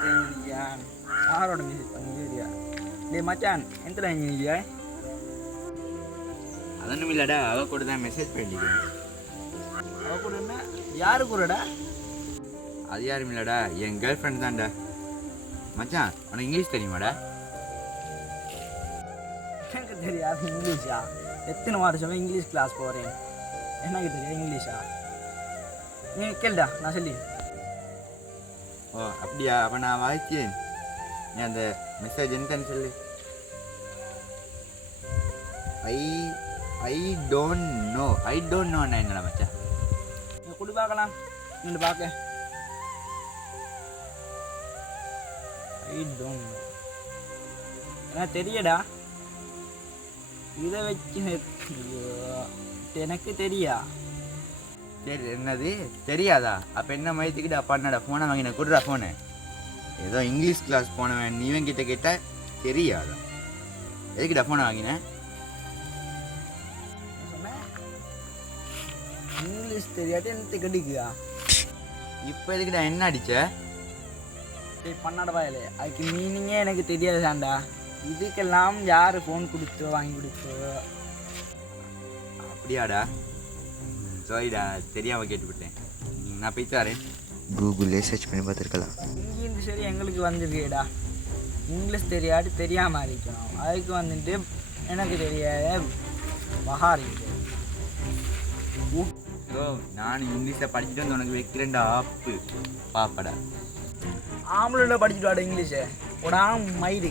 தெரிஞ்சிருக்கியா யாரோட மெசேஜ் பண்ணிக்கிறியா டேய் மச்சான் எந்த தெரிஞ்சிருக்கியா அதொன்றும் இல்லைடா அவ கூட தான் மெசேஜ் பண்ணிக்கிறேன் அவ கூட என்ன யாரு கூடடா அது யாரும் இல்லைடா என் கேர்ள் ஃப்ரெண்ட் தான்டா மச்சான் உனக்கு இங்கிலீஷ் தெரியுமாடா எனக்கு தெரியாது இங்கிலீஷா எத்தனை வருஷமா இங்கிலீஷ் கிளாஸ் போகிறேன் எனக்கு தெரியும் இங்கிலீஷா நீ கேளுடா நான் சொல்லி ஓ அப்படியா அப்போ நான் வாய்ச்சேன் நீ அந்த மெசேஜ் என்னன்னு சொல்லு I I don't know I don't know என்னடா மச்சான் நீ கொடு பார்க்கலாம் நின்று பார்க்க ஐ டோன்ட் நோ எனக்கு தெரியடா இதை வச்சு எனக்கு தெரியா சரி என்னது? தெரியாதா? அப்போ என்ன மயத்துக்கிட்ட அப்பா என்னடா ஃபோனை வாங்கின? கொடுறா ஃபோனு ஏதோ இங்கிலீஷ் கிளாஸ் போனவன். நீவன் கிட்ட கேட்டா தெரியாதா? எதுக்கிட்ட ஃபோனை வாங்கினேன் இங்கிலீஷ் தெரியாட்டி எனக்கு கிடைக்குதா இப்போ எதுக்கிட்ட என்ன அடிச்ச? டேய் பண்ணாட வாயிலே. அதுக்கு மீனிங்கே எனக்கு தெரியாதாண்டா இதுக்கெல்லாம் யார் ஃபோன் கொடுத்தோ வாங்கி கொடுத்தோ? அப்படியாடா. சாரிடா தெரியாம கேட்டுவிட்டேன். நான் போயிட்டு வரேன் கூகுளில் சர்ச் பண்ணி பார்த்துருக்கலாம். இங்கேருந்து சரி எங்களுக்கு வந்துருக்கேடா இங்கிலீஷ் தெரியாட்டி தெரியாமல் இருக்கணும் அதுக்கு வந்துட்டு எனக்கு தெரியாத. பஹாரிங்க ஸோ நான் இங்கிலீஷை படிச்சுட்டு வந்து உனக்கு வைக்கிறேன்டா ஆப்பு. பாப்படா. ஆம்பளை படிச்சுட்டு வாட இங்கிலீஷை. உடா மயிறு.